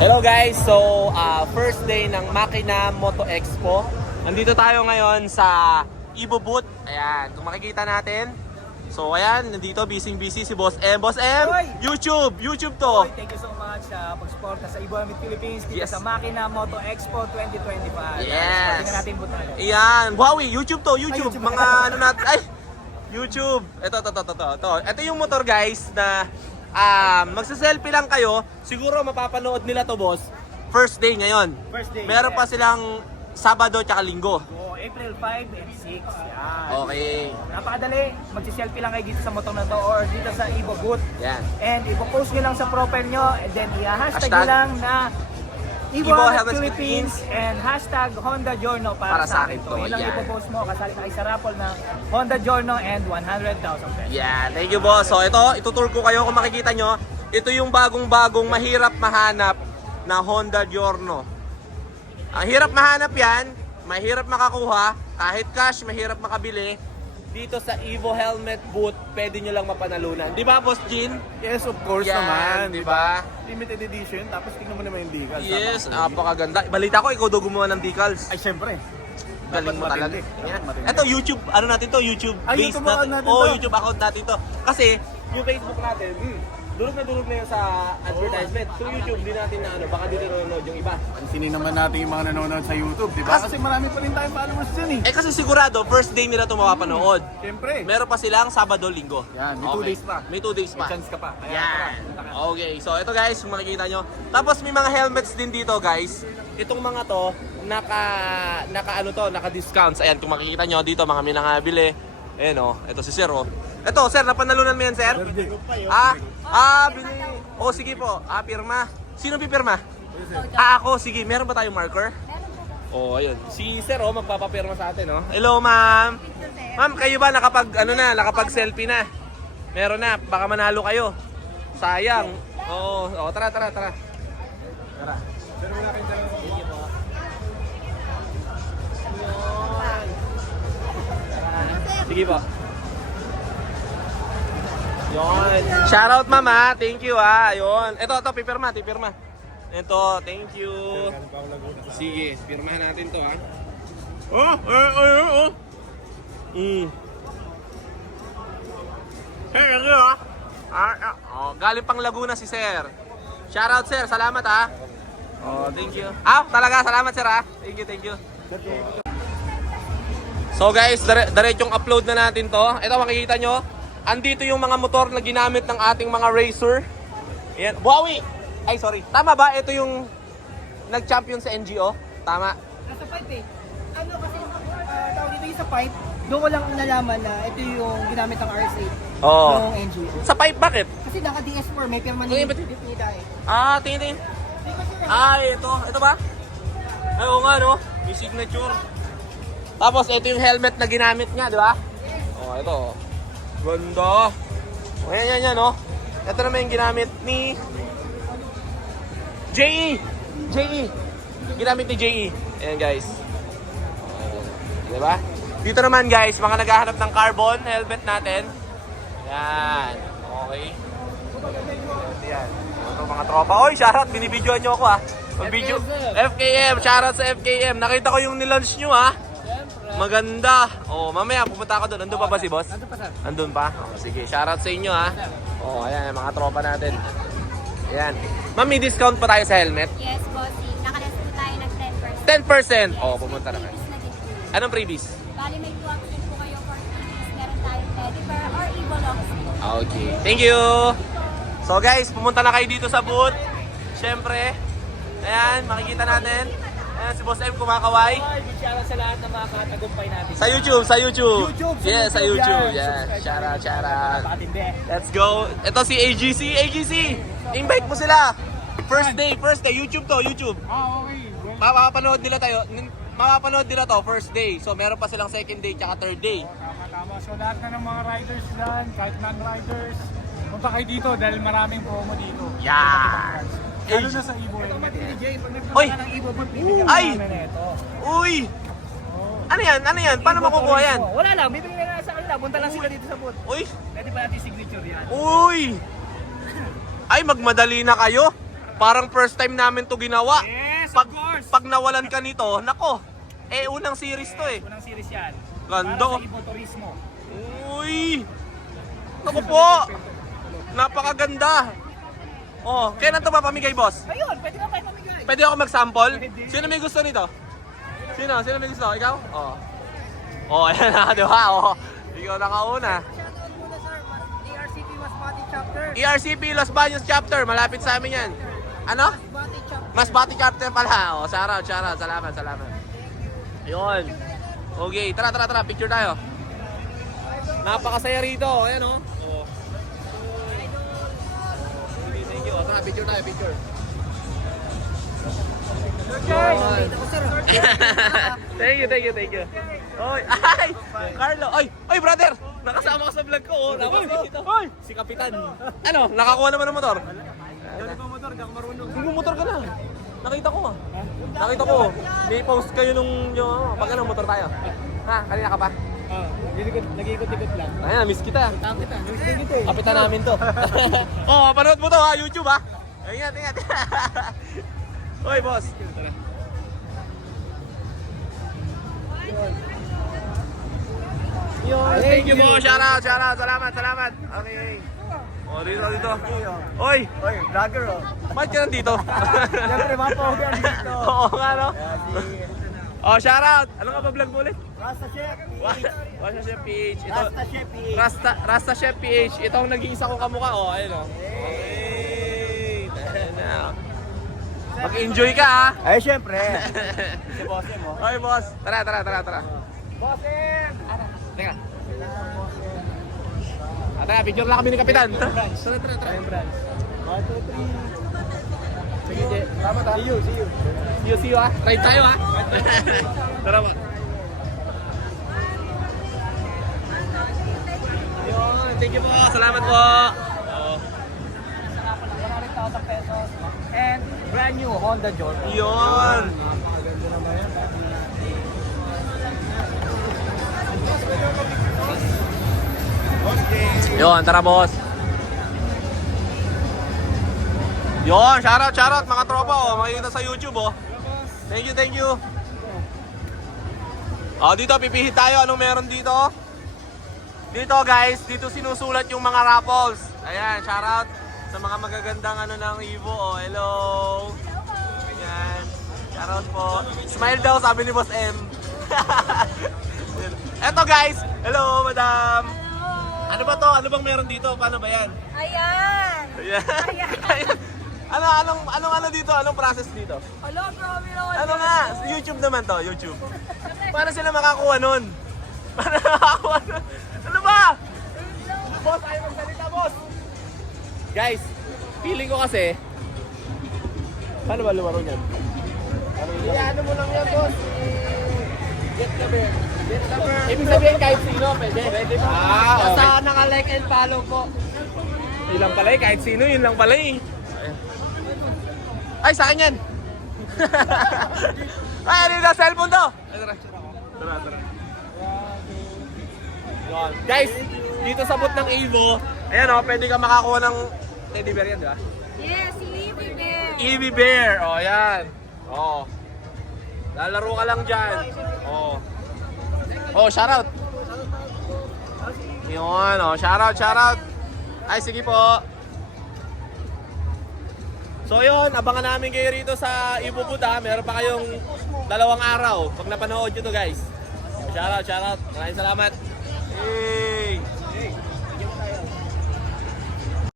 Hello guys, so first day ng Makina Moto Expo. Nandito tayo ngayon sa Evo booth. Ayan, kung makikita natin. So ayan, nandito busy si Boss M. Boss M, Oy! YouTube to. Thank you so much pag-suporta sa Evo Helmet Philippines dito Yes. sa Makina Moto Expo 2025. Yes. Tingnan natin booth natin. Ayan, Huawei, YouTube to, YouTube. YouTube. Mga ano natin, ay, YouTube. Ito. Ito yung motor guys na magsa-selfie lang kayo. Siguro mapapanood nila to boss. First day ngayon. First day. Meron pa silang Sabado tsaka Linggo. Oh, April 5 and 6. Yan. Okay. Napakadali. Magsi-selfie lang kayo dito sa motor na to or dito sa Evo booth. Yan. And ipo-post nyo lang sa profile nyo and then i-hashtag Hashtag nyo lang na Evo Evo Helmet Helmet Philippines and hashtag Honda Giorno para sa akin to. Yun lang Yan. ipo-post mo. Kasali ka sa raffle na Honda Giorno and 100,000 pesos. Yeah, thank you boss. So ito, itutur ko kayo kung makikita nyo. Ito yung bagong-bagong mahirap mahanap na Honda Giorno. Ang hirap mahanap yan, mahirap makakuha, kahit cash, mahirap makabili. Dito sa Evo Helmet booth, pwede nyo lang mapanalunan. Di ba, Boss Jean? Yes, of course Yan, naman. di ba? Limited edition, tapos tingnan mo naman yung decals. Yes, Napaka- napakaganda. Balita ko, ikaw daw gumawa ng decals. Ay, syempre. Galing mo Dapat talaga. matindi. Yan. Dapat matindi. Ito, YouTube, ano natin to? YouTube Ah, based YouTube account natin Oh, to. YouTube account natin to. Kasi, yung Facebook natin, durog na yun sa advertisement. So YouTube, di natin na ano, baka di nanonood yung iba. Pansinin naman natin yung mga nanonood sa YouTube, di ba? Kasi marami pa rin tayong followers dyan eh. Eh kasi sigurado, first day nila ito mapapanood. Syempre. Meron pa silang Sabado, Linggo. Yan, may 2 days pa. May 2 days pa. May chance ka pa. Kaya Yan. tara, punta ka. Okay, so ito guys, kung makikita nyo. Tapos may mga helmets din dito guys. Itong mga to, naka discounts. Ayan, kung makikita nyo dito, mga may nangabili. Ayan o, ito si Sir o. Ito, Sir, napanalunan mo yan, Sir? Bili. Oh, sige po. Pirma. Sino pipirma? Ako, sige. Meron ba tayong marker? Oh, ayun. Si Sir oh, magpapapirma sa atin, oh. Hello, ma'am. Ma'am, kayo ba nakapag-selfie na? Meron na, baka manalo kayo. Sayang. Oo, tara. Tara. Sige po. Yon. Shoutout mama, thank you Yon. Ito, pipirma. Ito, thank you. Sige, pirmahan natin to Oh. Galing pang Laguna si Sir. Shoutout Sir, salamat thank you. Talaga, salamat Sir Thank you. So guys, diretsong upload na natin to. Ito makikita nyo, andito yung mga motor na ginamit ng ating mga racer. Ayan, Huawei! Ay sorry, tama ba? Ito yung nag-champion sa NGO? Tama. Nasa pipe eh. Ano kasi, tawag dito yung sa pipe, doon ko lang nalaman na ito yung ginamit ng RC8 Oo. ng NGO. Sa pipe, bakit? Kasi naka DS4, may pirma Tingin, ni ba't- Nita eh. Tingin. Ito ba? Ay, oo nga no, may signature. Tapos ito yung helmet na ginamit niya, di ba? Ito. Ganda. Yan, no? Ito naman yung ginamit ni JE. Ginamit ni JE. Ayan, guys. Di ba? Dito naman, guys, mga naghahanap ng carbon helmet natin. Yan. Okay. Yan. Ito mga tropa. Oy, shoutout. Binibidyoan nyo ako, Mag-video. FKM. Shoutout sa FKM. Nakita ko yung nilaunch nyo, Maganda. Mamaya pupunta ako doon. Andun pa ba si boss? Nandun pa sir. Andun pa? Sige, shoutout sa inyo ayan, mga tropa natin. Ayan. Ma'am, may discount pa tayo sa helmet? Yes, bossy. Nakalas po tayo ng 10%. 10%? Pumunta na kayo. Freebies na din po. Anong freebies? Bali, may 2 option po kayo for freebies. Meron tayong teddy bear or Evo Locks po. Okay. Thank you! So guys, pumunta na kayo dito sa booth. Siyempre, ayan, makikita natin. Ayan, si Boss M kumakaway. Big shoutout sa lahat ng mga katagumpay natin. Sa YouTube. YouTube, Yes, sa YouTube, YouTube. yan. Yes. Shoutout. Napakatindi. Let's go. Ito si AGC. Invite mo sila. First day. YouTube to, YouTube. Okay. Mapapanood nila to first day. So meron pa silang second day tsaka third day. Tama. So lahat na ng mga riders dyan, kahit non-riders, punta kayo dito dahil maraming promo dito. Yan. Lalo na sa Evo Helmet. Oy! Ng Evo booth, bibigyan Ay! namin na ito. Uy! Ano yan? Paano makukuha yan? Wala lang, bibigyan na sa kanila. Punta lang sila dito sa booth. Uy! Pwede pa natin signature yan. Uy! Ay, magmadali na kayo. Parang first time namin to ginawa. Yes, Pag, of course. pag nawalan ka nito, nako. Unang series to eh. Unang series yan. Ganda. Para sa Ibo Turismo. Uy! Naku po! Napakaganda! Oh, kailan to ba pamigay, boss? Ayun, pwede na tayo pamigay. Pwede ako mag-sample? Sino may gusto nito? Sino? Sino may gusto? Ikaw? Oh. Oh, ayan na, di ba? Oh. Ikaw nakauna. Shoutout muna sir, ERCP Masbate Chapter. ERCP Los Baños Chapter, malapit sa amin yan. Ano? Masbate Chapter. Masbate Chapter pala. Oh, shoutout. Salamat. Ayun. Okay, tara. Picture tayo. Napakasaya rito. Ayan oh. Oh. Thank you. Tara, picture tayo, picture. Yun. Thank you. Oy, ay! Carlo, oy, brother! Nakasama ka sa vlog ko, oh. Oy! Si Kapitan. Ano, nakakuha naman ng motor? Motor ka na. Nakita ko ah. Nakita ko. May post kayo nung pag ano, motor tayo. Ha, kanina ka pa? Nag-ikot-ikot lang. Ayun, miss kita. Kita, nag-ikot eh. Kapitan namin to. Oh, panood mo to ha, YouTube ha. Ingat. Hoy, boss. Thank you po. Shout out. Salamat. Okay. Oh, dito. Oy, vlogger oh. bakit ka nandito? Siyempre, mga pogan dito. Oo nga, no? Oh, shout out. Ano nga ba vlog mo ulit? Rasta Chef. Rasta Chef PH. Ito, Rasta Chef. Rasta Chef PH. Ito ang nag-iisa kong kamukha. Oh, ayun oh. Hey! Mag-enjoy ka ha. Ay, siyempre. Si Bossem mo. Oy, boss. Tara. Bossem! Teka. Tara, picture lang kami ni Kapitan. Tara. 1, 2, 3. Sige, tama ta. See you ha. Ride tayo ha. Tara ba. Yun, thank you po. Salamat po. Oh. 100,000 pesos. And brand new Honda Joyride. Yun. Yun, tara boss. Yun, shoutout mga tropa oh. Makikita sa YouTube oh. Thank you. Oh, dito pipihit tayo. Anong meron dito? Dito guys, dito sinusulat yung mga raffles. Ayan, shoutout sa mga magagandang ano ng Evo oh. Hello. Ayan. Shoutout po. Smile daw sabi ni Boss M. Eto guys. Hello, madam. Ano ba to? Ano bang meron dito? Paano ba yan? Ayan! Ayan. Anong dito? Anong process dito? Hello, grabe naman. Ano nga? YouTube naman to, YouTube. Paano sila makakuha nun? Paano makakuha nun? Ano ba? Boss, ayaw magsalita, boss! Guys, feeling ko kasi, paano ba lumaro niyan? Ano mo lang yan, boss? Get the bear. Ibig sabihin kahit sino, pwede. Pwede ba? Basta naka-like and follow po. Yun lang pala eh, kahit sino, yun lang pala eh. Ay, sa akin yan! Ay, ano yung cellphone to? Ay, tara. Yun. Guys, dito sa booth ng Evo, ayan o, pwede ka makakuha ng teddy bear yan, di ba? Yes, si Evie Bear. Eevee Bear, o yan. O. Lalaro ka lang dyan. O. Oh, shoutout. Yun, oh, shoutout. Ay, sige po. So yun, abangan namin kayo rito sa Evo Booth ha. Meron pa kayong 2 araw pag napanood nyo to guys. Shoutout. Maraming salamat.